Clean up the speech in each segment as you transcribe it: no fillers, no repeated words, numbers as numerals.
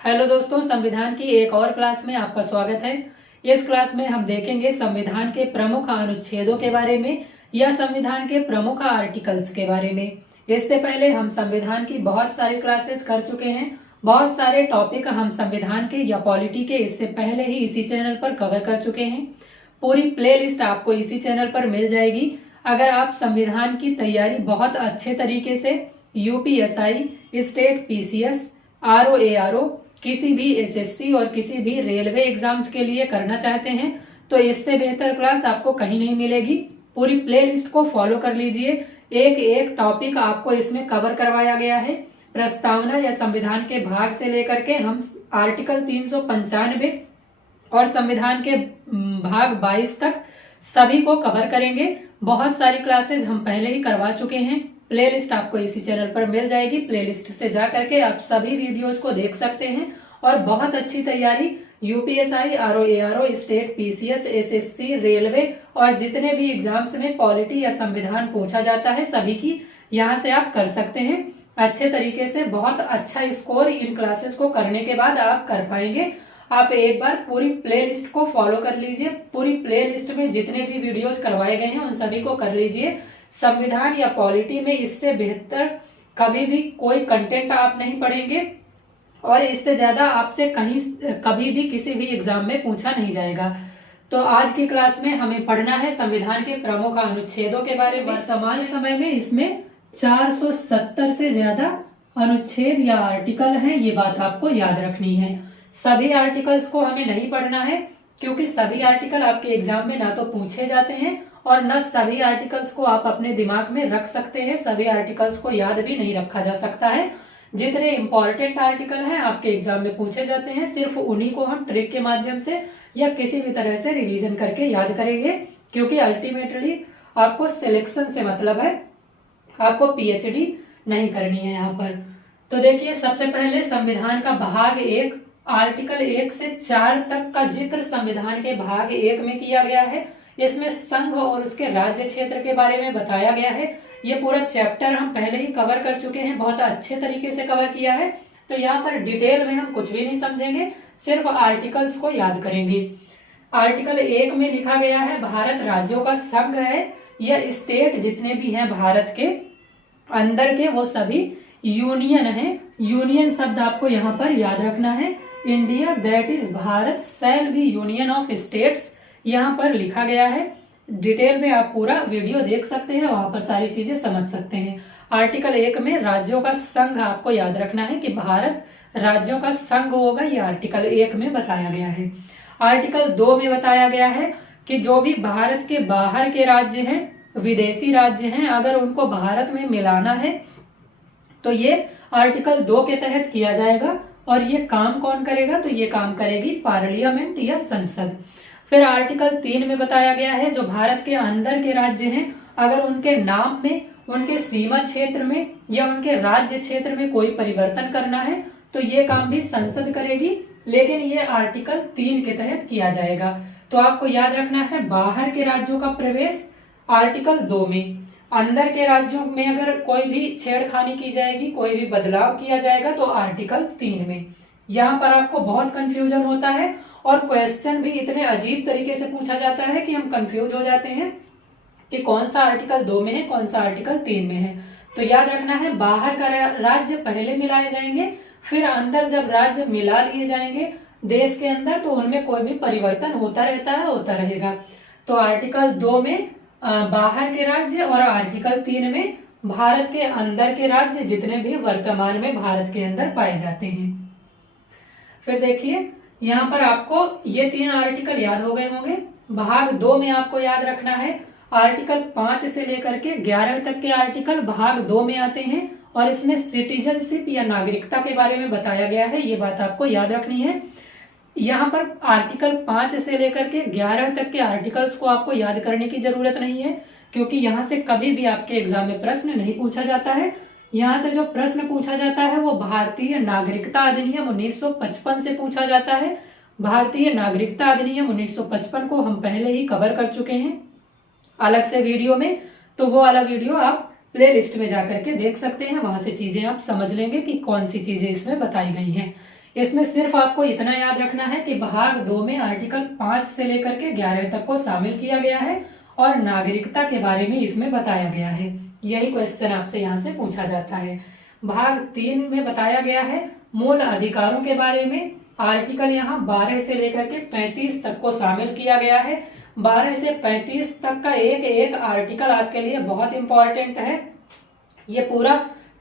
Hello दोस्तों, संविधान की एक और क्लास में आपका स्वागत है। इस क्लास में हम देखेंगे संविधान के प्रमुख अनुच्छेदों के बारे में या संविधान के प्रमुख आर्टिकल्स के बारे में। इससे पहले हम संविधान की बहुत सारी क्लासेस कर चुके हैं। बहुत सारे टॉपिक हम संविधान के या पॉलिटी के इससे पहले ही इसी चैनल पर कवर कर चुके हैं। पूरी प्लेलिस्ट आपको इसी चैनल पर मिल जाएगी। अगर आप संविधान की तैयारी बहुत अच्छे तरीके से यूपीएसआई, स्टेट पीसीएस, आरओ, किसी भी एसएससी और किसी भी रेलवे एग्जाम्स के लिए करना चाहते हैं तो इससे बेहतर क्लास आपको कहीं नहीं मिलेगी। पूरी प्लेलिस्ट को फॉलो कर लीजिए। एक एक टॉपिक आपको इसमें कवर करवाया गया है। प्रस्तावना या संविधान के भाग से लेकर के हम आर्टिकल 395 और संविधान के भाग 22 तक सभी को कवर करेंगे। बहुत सारी क्लासेस हम पहले ही करवा चुके हैं। प्लेलिस्ट आपको इसी चैनल पर मिल जाएगी। प्लेलिस्ट से जा करके आप सभी वीडियोज को देख सकते हैं और बहुत अच्छी तैयारी UPSI, RO, state PCS, SSC, railway और जितने भी एग्जाम्स में पॉलिटी या संविधान पूछा जाता है सभी की यहाँ से आप कर सकते हैं। अच्छे तरीके से बहुत अच्छा स्कोर इन क्लासेस को करने के बाद आप कर पाएंगे। आप एक बार पूरी प्लेलिस्ट को फॉलो कर लीजिए। पूरी प्लेलिस्ट में जितने भी वीडियोज करवाए गए हैं उन सभी को कर लीजिए। संविधान या पॉलिटी में इससे बेहतर कभी भी कोई कंटेंट आप नहीं पढ़ेंगे और इससे ज्यादा आपसे कहीं कभी भी किसी भी एग्जाम में पूछा नहीं जाएगा। तो आज की क्लास में हमें पढ़ना है संविधान के प्रमुख अनुच्छेदों के बारे में। वर्तमान समय में इसमें 470 से ज्यादा अनुच्छेद या आर्टिकल हैं, ये बात आपको याद रखनी है। सभी आर्टिकल्स को हमें नहीं पढ़ना है क्योंकि सभी आर्टिकल आपके एग्जाम में ना तो पूछे जाते हैं और न सभी आर्टिकल्स को आप अपने दिमाग में रख सकते हैं। सभी आर्टिकल्स को याद भी नहीं रखा जा सकता है। जितने इंपॉर्टेंट आर्टिकल हैं आपके एग्जाम में पूछे जाते हैं, सिर्फ उन्हीं को हम ट्रिक के माध्यम से या किसी भी तरह से रिवीजन करके याद करेंगे क्योंकि अल्टीमेटली आपको सिलेक्शन से मतलब है, आपको पीएचडी नहीं करनी है यहाँ पर। तो देखिए, सबसे पहले संविधान का भाग 1 आर्टिकल 1 से 4 तक का जिक्र संविधान के भाग 1 में किया गया है। इसमें संघ और उसके राज्य क्षेत्र के बारे में बताया गया है। ये पूरा चैप्टर हम पहले ही कवर कर चुके हैं, बहुत अच्छे तरीके से कवर किया है। तो यहाँ पर डिटेल में हम कुछ भी नहीं समझेंगे, सिर्फ आर्टिकल्स को याद करेंगे। आर्टिकल 1 में लिखा गया है भारत राज्यों का संघ है। यह स्टेट जितने भी हैं भारत के अंदर के वो सभी यूनियन है। यूनियन शब्द आपको यहाँ पर याद रखना है। India that is Bharat shall be union of states, यहाँ पर लिखा गया है। डिटेल में आप पूरा वीडियो देख सकते हैं, वहां पर सारी चीजें समझ सकते हैं। आर्टिकल 1 में राज्यों का संघ आपको याद रखना है कि भारत राज्यों का संघ होगा, ये आर्टिकल 1 में बताया गया है। आर्टिकल 2 में बताया गया है कि जो भी भारत के बाहर के राज्य हैं, विदेशी राज्य हैं, अगर उनको भारत में मिलाना है तो ये आर्टिकल 2 के तहत किया जाएगा। और ये काम कौन करेगा? तो ये काम करेगी पार्लियामेंट या संसद। फिर आर्टिकल 3 में बताया गया है जो भारत के अंदर के राज्य हैं, अगर उनके नाम में, उनके सीमा क्षेत्र में या उनके राज्य क्षेत्र में कोई परिवर्तन करना है तो ये काम भी संसद करेगी, लेकिन ये आर्टिकल 3 के तहत किया जाएगा। तो आपको याद रखना है बाहर के राज्यों का प्रवेश आर्टिकल 2 में, अंदर के राज्यों में अगर कोई भी छेड़खानी की जाएगी, कोई भी बदलाव किया जाएगा तो आर्टिकल 3 में। यहाँ पर आपको बहुत कंफ्यूजन होता है और क्वेश्चन भी इतने अजीब तरीके से पूछा जाता है कि हम कंफ्यूज हो जाते हैं कि कौन सा आर्टिकल 2 में है, कौन सा आर्टिकल 3 में है। तो याद रखना है बाहर का राज्य पहले मिलाए जाएंगे, फिर अंदर जब राज्य मिला लिए जाएंगे देश के अंदर तो उनमें कोई भी परिवर्तन होता रहता है, होता रहेगा। तो आर्टिकल 2 में बाहर के राज्य और आर्टिकल 3 में भारत के अंदर के राज्य जितने भी वर्तमान में भारत के अंदर पाए जाते हैं। फिर देखिए, यहाँ पर आपको ये 3 आर्टिकल याद हो गए होंगे। भाग 2 में आपको याद रखना है आर्टिकल 5 से लेकर के 11 तक के आर्टिकल भाग 2 में आते हैं और इसमें सिटीजनशिप या नागरिकता के बारे में बताया गया है। ये बात आपको याद रखनी है। यहाँ पर आर्टिकल 5 से लेकर के 11 तक के आर्टिकल्स को आपको याद करने की जरूरत नहीं है क्योंकि यहाँ से कभी भी आपके एग्जाम में प्रश्न नहीं पूछा जाता है। यहाँ से जो प्रश्न पूछा जाता है वो भारतीय नागरिकता अधिनियम 1955 से पूछा जाता है। भारतीय नागरिकता अधिनियम 1955 को हम पहले ही कवर कर चुके हैं अलग से वीडियो में, तो वो वाला वीडियो आप प्ले लिस्ट में जाकर के देख सकते हैं। वहां से चीजें आप समझ लेंगे कि कौन सी चीजें इसमें बताई गई हैं। इसमें सिर्फ आपको इतना याद रखना है कि भाग 2 में आर्टिकल 5 से लेकर के 11 तक को शामिल किया गया है और नागरिकता के बारे में इसमें बताया गया है। यही क्वेश्चन आपसे यहाँ से पूछा जाता है। भाग 3 में बताया गया है मूल अधिकारों के बारे में। आर्टिकल यहाँ 12 से लेकर के 35 तक को शामिल किया गया है। 12 से 35 तक का एक एक आर्टिकल आपके लिए बहुत इंपॉर्टेंट है। ये पूरा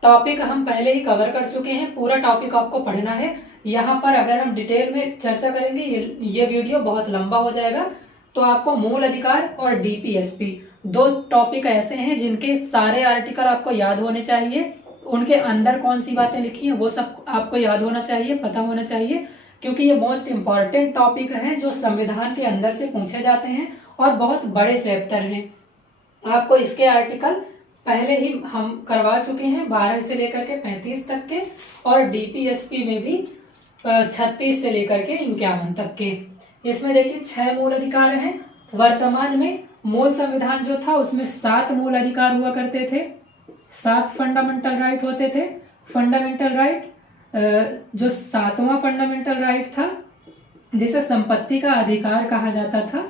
टॉपिक हम पहले ही कवर कर चुके हैं, पूरा टॉपिक आपको पढ़ना है। यहाँ पर अगर हम डिटेल में चर्चा करेंगे ये वीडियो बहुत लंबा हो जाएगा। तो आपको मूल अधिकार और डीपीएसपी 2 टॉपिक ऐसे हैं जिनके सारे आर्टिकल आपको याद होने चाहिए। उनके अंदर कौन सी बातें लिखी हैं वो सब आपको याद होना चाहिए, पता होना चाहिए, क्योंकि ये मोस्ट इंपॉर्टेंट टॉपिक है जो संविधान के अंदर से पूछे जाते हैं और बहुत बड़े चैप्टर हैं। आपको इसके आर्टिकल पहले ही हम करवा चुके हैं 12 से लेकर के 35 तक के, और डीपीएसपी में भी 36 से लेकर के 51 तक के। इसमें देखिए 6 मूल अधिकार हैं। वर्तमान में मूल संविधान जो था उसमें 7 मूल अधिकार हुआ करते थे, 7 फंडामेंटल राइट होते थे। फंडामेंटल राइट जो 7वां फंडामेंटल राइट था जिसे संपत्ति का अधिकार कहा जाता था,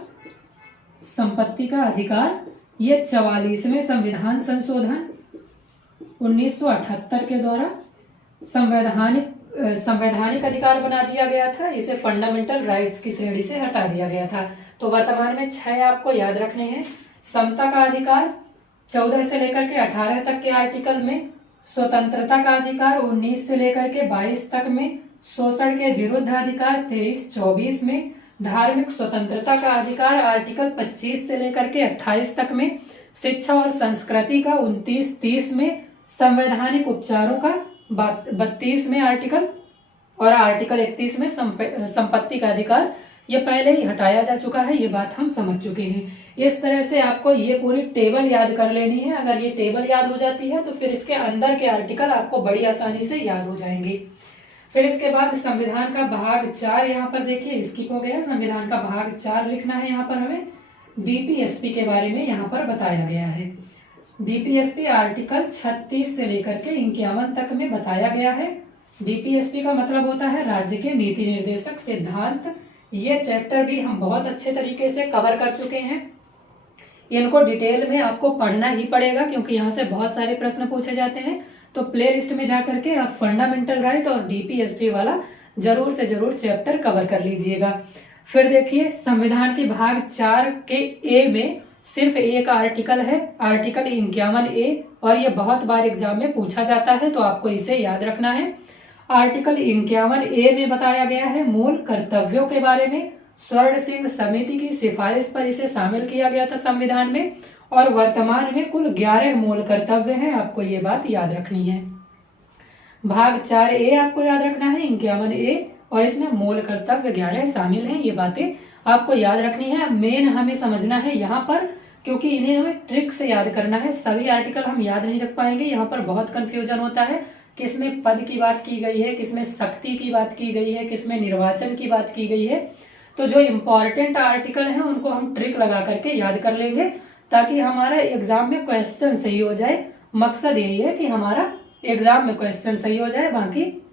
संपत्ति का अधिकार, ये 44वें संविधान संशोधन 1978 के द्वारा संवैधानिक अधिकार बना दिया गया था। इसे फंडामेंटल राइट्स की श्रेणी से हटा दिया गया था। तो वर्तमान में 6 आपको याद रखने हैं। समता का अधिकार 14 से लेकर के 18 तक के आर्टिकल में, स्वतंत्रता का अधिकार 19 से लेकर के 22 तक में, शोषण के विरुद्ध अधिकार 23-24 में, धार्मिक स्वतंत्रता का अधिकार आर्टिकल 25 से लेकर के 28 तक में, शिक्षा और संस्कृति का 29-30 में, संवैधानिक उपचारों का 32 में आर्टिकल, और आर्टिकल 31 में संपत्ति का अधिकार। ये पहले ही हटाया जा चुका है, ये बात हम समझ चुके हैं। इस तरह से आपको ये पूरी टेबल याद कर लेनी है। अगर ये टेबल याद हो जाती है तो फिर इसके अंदर के आर्टिकल आपको बड़ी आसानी से याद हो जाएंगे। फिर इसके बाद संविधान का भाग 4 यहाँ पर देखिए स्किप हो गया। संविधान का भाग 4 लिखना है। यहाँ पर हमें डीपीएसपी के बारे में यहाँ पर बताया गया है। डीपीएसपी आर्टिकल 36 से लेकर के 51 तक में बताया गया है। डीपीएसपी का मतलब होता है राज्य के नीति निर्देशक सिद्धांत। ये चैप्टर भी हम बहुत अच्छे तरीके से कवर कर चुके हैं। इनको डिटेल में आपको पढ़ना ही पड़ेगा क्योंकि यहाँ से बहुत सारे प्रश्न पूछे जाते हैं। तो प्ले लिस्ट में जाकर के आप फंडामेंटल राइट और डीपीएसपी वाला जरूर से जरूर चैप्टर कवर कर लीजिएगा। फिर देखिए संविधान के भाग 4 के ए में सिर्फ एक आर्टिकल है, आर्टिकल 51A, और ये बहुत बार एग्जाम में पूछा जाता है तो आपको इसे याद रखना है। आर्टिकल 51A में बताया गया है मूल कर्तव्यों के बारे में। स्वर्ण सिंह समिति की सिफारिश पर इसे शामिल किया गया था संविधान में, और वर्तमान में कुल 11 मूल कर्तव्य हैं। आपको ये बात याद रखनी है। भाग 4A आपको याद रखना है 51A, और इसमें मूल कर्तव्य 11 शामिल हैं। ये बातें आपको याद रखनी है। मेन हमें समझना है यहाँ पर, क्योंकि इन्हें हमें ट्रिक से याद करना है। सभी आर्टिकल हम याद नहीं रख पाएंगे। यहाँ पर बहुत कंफ्यूजन होता है, किसमें पद की बात की गई है, किसमें शक्ति की बात की गई है, किसमें निर्वाचन की बात की गई है। तो जो इम्पोर्टेंट आर्टिकल हैं उनको हम ट्रिक लगा करके याद कर लेंगे ताकि हमारा एग्जाम में क्वेश्चन सही हो जाए। मकसद यही है कि हमारा एग्जाम में क्वेश्चन सही हो जाए। बाकी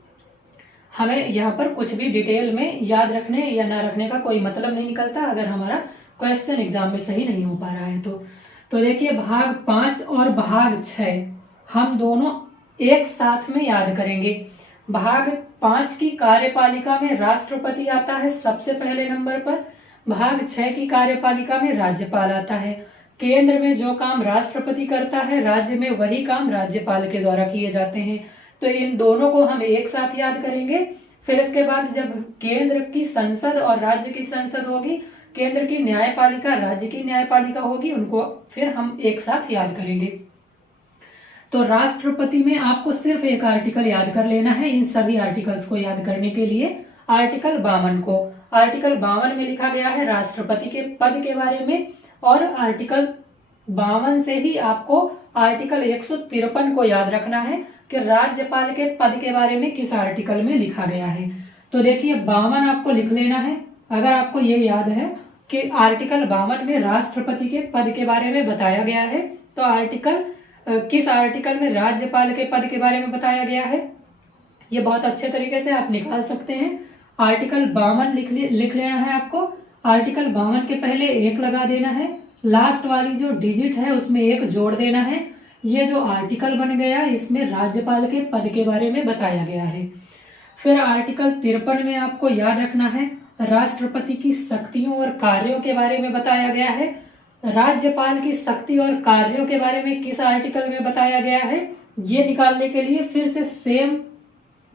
हमें यहाँ पर कुछ भी डिटेल में याद रखने या ना रखने का कोई मतलब नहीं निकलता अगर हमारा क्वेश्चन एग्जाम में सही नहीं हो पा रहा है तो देखिए भाग 5 और भाग 6 हम दोनों एक साथ में याद करेंगे। भाग 5 की कार्यपालिका में राष्ट्रपति आता है सबसे पहले नंबर पर। भाग 6 की कार्यपालिका में राज्यपाल आता है। केंद्र में जो काम राष्ट्रपति करता है, राज्य में वही काम राज्यपाल के द्वारा किए जाते हैं। तो इन दोनों को हम एक साथ याद करेंगे। फिर इसके बाद जब केंद्र की संसद और राज्य की संसद होगी, केंद्र की न्यायपालिका, राज्य की न्यायपालिका होगी, उनको फिर हम एक साथ याद करेंगे। तो राष्ट्रपति में आपको सिर्फ एक आर्टिकल याद कर लेना है। इन सभी आर्टिकल्स को याद करने के लिए आर्टिकल 52 को, आर्टिकल 52 में लिखा गया है राष्ट्रपति के पद के बारे में, और आर्टिकल 52 से ही आपको आर्टिकल 153 को याद रखना है कि राज्यपाल के पद के बारे में किस आर्टिकल में लिखा गया है। तो देखिए 52 आपको लिख लेना है। अगर आपको ये याद है कि आर्टिकल 52 में राष्ट्रपति के पद के बारे में बताया गया है, तो किस आर्टिकल में राज्यपाल के पद के बारे में बताया गया है, ये बहुत अच्छे तरीके से आप निकाल सकते हैं। आर्टिकल 52 लिख लेना है आपको। आर्टिकल 52 के पहले 1 लगा देना है, लास्ट वाली जो डिजिट है उसमें 1 जोड़ देना है। ये जो आर्टिकल बन गया इसमें राज्यपाल के पद के बारे में बताया गया है। फिर आर्टिकल 53 में आपको याद रखना है राष्ट्रपति की शक्तियों और कार्यों के बारे में बताया गया है। राज्यपाल की शक्ति और कार्यों के बारे में किस आर्टिकल में बताया गया है, ये निकालने के लिए फिर से सेम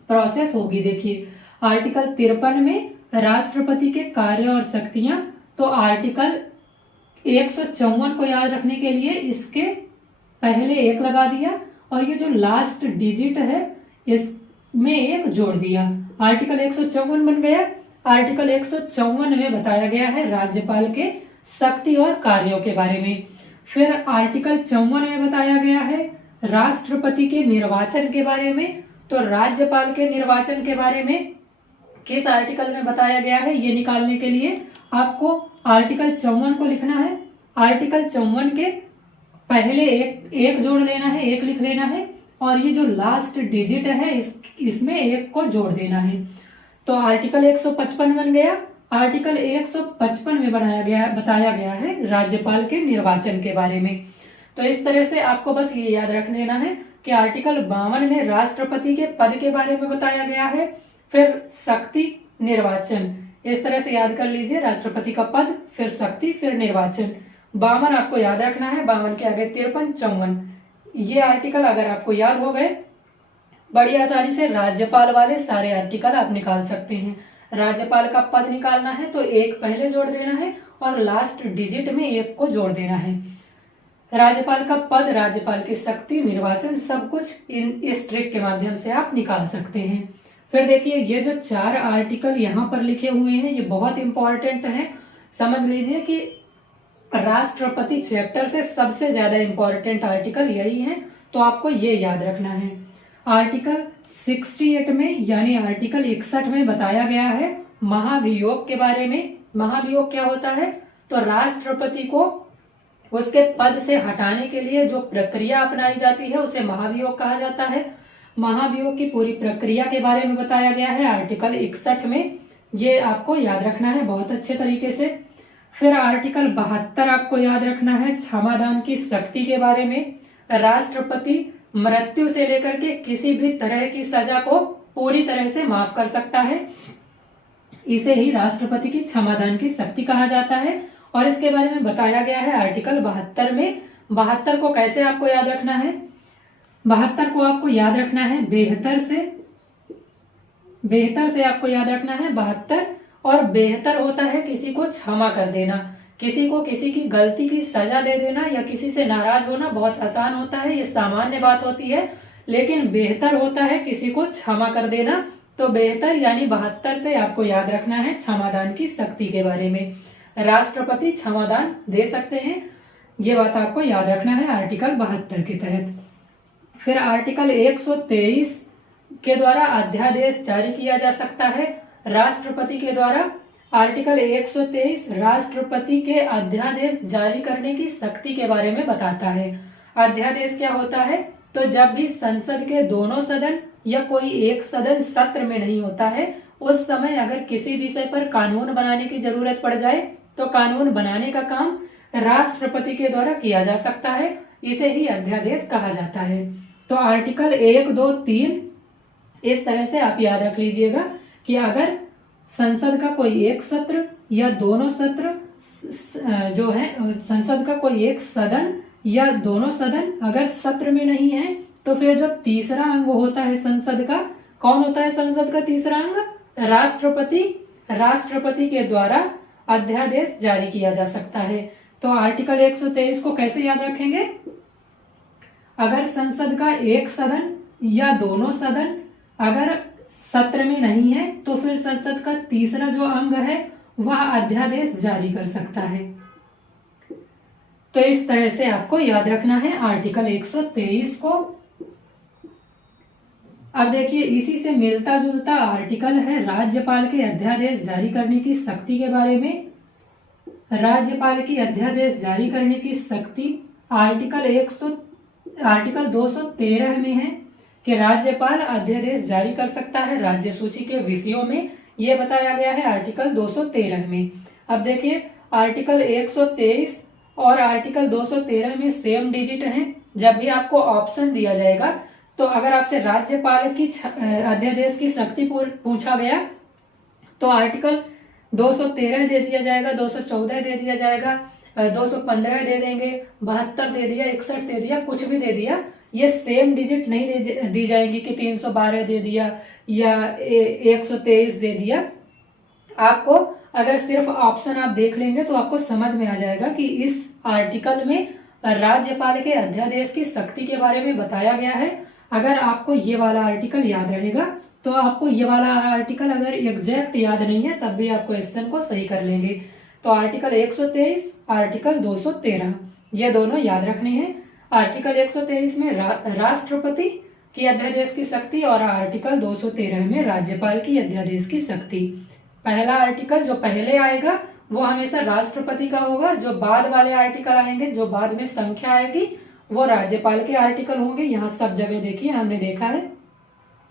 प्रोसेस होगी। देखिए आर्टिकल 53 में राष्ट्रपति के कार्य और शक्तियां, तो आर्टिकल 154 को याद रखने के लिए इसके पहले 1 लगा दिया और ये जो लास्ट डिजिट है इसमें 1 जोड़ दिया, आर्टिकल 154 बन गया। आर्टिकल 154 में बताया गया है राज्यपाल के शक्ति और कार्यों के बारे में। फिर आर्टिकल 54 में बताया गया है राष्ट्रपति के निर्वाचन के बारे में। तो राज्यपाल के निर्वाचन के बारे में किस आर्टिकल में बताया गया है, ये निकालने के लिए आपको आर्टिकल 54 को लिखना है। आर्टिकल 54 के पहले एक जोड़ लेना है, 1 लिख लेना है और ये जो लास्ट डिजिट है इसमें 1 को जोड़ देना है। तो आर्टिकल 155 बन गया। आर्टिकल 155 में बताया गया है राज्यपाल के निर्वाचन के बारे में। तो इस तरह से आपको बस ये याद रख लेना है कि आर्टिकल 52 में राष्ट्रपति के पद के बारे में बताया गया है, फिर शक्ति, निर्वाचन, इस तरह से याद कर लीजिए। राष्ट्रपति का पद, फिर शक्ति, फिर निर्वाचन। 52 आपको याद रखना है, 52 के आगे 53, 54, ये आर्टिकल अगर आपको याद हो गए बड़ी आसानी से राज्यपाल वाले सारे आर्टिकल आप निकाल सकते हैं। राज्यपाल का पद निकालना है तो 1 पहले जोड़ देना है और लास्ट डिजिट में 1 को जोड़ देना है। राज्यपाल का पद, राज्यपाल की शक्ति, निर्वाचन, सब कुछ इस ट्रिक के माध्यम से आप निकाल सकते हैं। फिर देखिए ये जो 4 आर्टिकल यहाँ पर लिखे हुए हैं ये बहुत इंपॉर्टेंट है। समझ लीजिए कि राष्ट्रपति चैप्टर से सबसे ज्यादा इंपॉर्टेंट आर्टिकल यही है, तो आपको ये याद रखना है। आर्टिकल 68 में यानी आर्टिकल 61 में बताया गया है महाभियोग के बारे में। महाभियोग क्या होता है, तो राष्ट्रपति को उसके पद से हटाने के लिए जो प्रक्रिया अपनाई जाती है उसे महाभियोग कहा जाता है। महाभियोग की पूरी प्रक्रिया के बारे में बताया गया है आर्टिकल 61 में, ये आपको याद रखना है बहुत अच्छे तरीके से। फिर आर्टिकल 72 आपको याद रखना है क्षमादान की शक्ति के बारे में। राष्ट्रपति मृत्यु से लेकर के किसी भी तरह की सजा को पूरी तरह से माफ कर सकता है, इसे ही राष्ट्रपति की क्षमादान की शक्ति कहा जाता है और इसके बारे में बताया गया है आर्टिकल 72 में। 72 को कैसे आपको याद रखना है, 72 को आपको याद रखना है बेहतर से आपको याद रखना है 72। और बेहतर होता है किसी को क्षमा कर देना, किसी को किसी की गलती की सजा दे देना या किसी से नाराज होना बहुत आसान होता है, ये सामान्य बात होती है। लेकिन बेहतर होता है किसी को क्षमा कर देना। तो बेहतर यानी 72 से आपको याद रखना है क्षमादान की शक्ति के बारे में। राष्ट्रपति क्षमादान दे सकते हैं, ये बात आपको याद रखना है आर्टिकल 72 के तहत। फिर आर्टिकल 123 के द्वारा अध्यादेश जारी किया जा सकता है राष्ट्रपति के द्वारा। आर्टिकल 123 राष्ट्रपति के अध्यादेश जारी करने की शक्ति के बारे में बताता है। अध्यादेश क्या होता है, तो जब भी संसद के दोनों सदन या कोई एक सदन सत्र में नहीं होता है उस समय अगर किसी विषय पर कानून बनाने की जरूरत पड़ जाए तो कानून बनाने का काम राष्ट्रपति के द्वारा किया जा सकता है, इसे ही अध्यादेश कहा जाता है। तो आर्टिकल 1, 2, 3 इस तरह से आप याद रख लीजिएगा कि अगर संसद का कोई एक सत्र या दोनों सत्र जो है संसद का कोई एक सदन या दोनों सदन अगर सत्र में नहीं है तो फिर जो तीसरा अंग होता है संसद का, कौन होता है संसद का तीसरा अंग, राष्ट्रपति। राष्ट्रपति के द्वारा अध्यादेश जारी किया जा सकता है। तो आर्टिकल 123 को कैसे याद रखेंगे, अगर संसद का एक सदन या दोनों सदन अगर सत्र में नहीं है तो फिर संसद का तीसरा जो अंग है वह अध्यादेश जारी कर सकता है। तो इस तरह से आपको याद रखना है आर्टिकल 123 को। अब देखिए इसी से मिलता जुलता आर्टिकल है राज्यपाल के अध्यादेश जारी करने की शक्ति के बारे में। राज्यपाल की अध्यादेश जारी करने की शक्ति आर्टिकल 213 में है। कि राज्यपाल अध्यादेश जारी कर सकता है राज्य सूची के विषयों में, ये बताया गया है आर्टिकल 213 में। अब देखिए आर्टिकल 123 और आर्टिकल 213 में सेम डिजिट हैं। जब भी आपको ऑप्शन दिया जाएगा तो अगर आपसे राज्यपाल की अध्यादेश की शक्ति पूछा गया तो आर्टिकल 213 दे दिया जाएगा, 214 दे दिया जाएगा, 215 दे देंगे, 72 दे दिया, 61 दे दिया, कुछ भी दे दिया। ये सेम डिजिट नहीं दी जाएंगी कि 312 दे दिया या 123 दे दिया। आपको अगर सिर्फ ऑप्शन आप देख लेंगे तो आपको समझ में आ जाएगा कि इस आर्टिकल में राज्यपाल के अध्यादेश की शक्ति के बारे में बताया गया है। अगर आपको ये वाला आर्टिकल याद रहेगा तो आपको ये वाला आर्टिकल अगर एग्जैक्ट याद नहीं है तब भी आप क्वेश्चन को सही कर लेंगे। तो आर्टिकल 123, आर्टिकल 213 ये दोनों याद रखने हैं। आर्टिकल 123 में राष्ट्रपति की अध्यादेश की शक्ति और आर्टिकल 213 में राज्यपाल की अध्यादेश की शक्ति। पहला आर्टिकल जो पहले आएगा वो हमेशा राष्ट्रपति का होगा, जो बाद वाले आर्टिकल आएंगे, जो बाद में संख्या आएगी वो राज्यपाल के आर्टिकल होंगे। यहाँ सब जगह देखिए हमने देखा है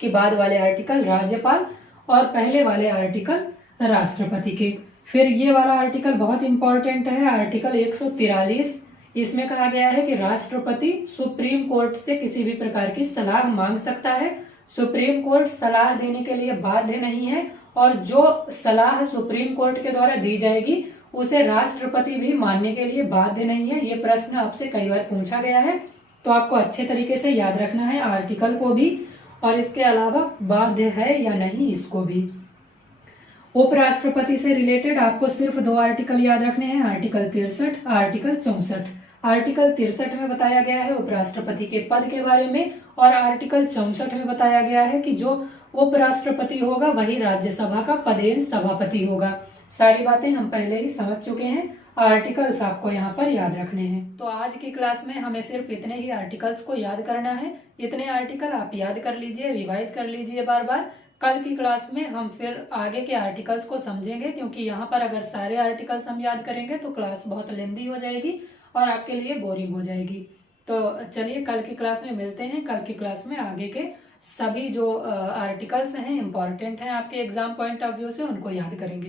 कि बाद वाले आर्टिकल राज्यपाल और पहले वाले आर्टिकल राष्ट्रपति के। फिर ये वाला आर्टिकल बहुत इंपॉर्टेंट है, आर्टिकल 143। इसमें कहा गया है कि राष्ट्रपति सुप्रीम कोर्ट से किसी भी प्रकार की सलाह मांग सकता है। सुप्रीम कोर्ट सलाह देने के लिए बाध्य नहीं है और जो सलाह सुप्रीम कोर्ट के द्वारा दी जाएगी उसे राष्ट्रपति भी मानने के लिए बाध्य नहीं है। ये प्रश्न आपसे कई बार पूछा गया है तो आपको अच्छे तरीके से याद रखना है आर्टिकल को भी और इसके अलावा बाध्य है या नहीं इसको भी। उपराष्ट्रपति से रिलेटेड आपको सिर्फ 2 आर्टिकल याद रखने हैं, आर्टिकल 63, आर्टिकल 64। आर्टिकल 63 में बताया गया है उपराष्ट्रपति के पद के बारे में और आर्टिकल 64 में बताया गया है कि जो उपराष्ट्रपति होगा वही राज्यसभा का पदेन सभापति होगा। सारी बातें हम पहले ही समझ चुके हैं, आर्टिकल्स आपको यहाँ पर याद रखने हैं। तो आज की क्लास में हमें सिर्फ इतने ही आर्टिकल्स को याद करना है। इतने आर्टिकल आप याद कर लीजिए, रिवाइज कर लीजिए बार बार। कल की क्लास में हम फिर आगे के आर्टिकल्स को समझेंगे, क्योंकि यहाँ पर अगर सारे आर्टिकल्स हम याद करेंगे तो क्लास बहुत लेंदी हो जाएगी और आपके लिए बोरिंग हो जाएगी। तो चलिए कल की क्लास में मिलते हैं। कल की क्लास में आगे के सभी जो आर्टिकल्स हैं, इंपॉर्टेंट हैं आपके एग्जाम पॉइंट ऑफ व्यू से, उनको याद करेंगे।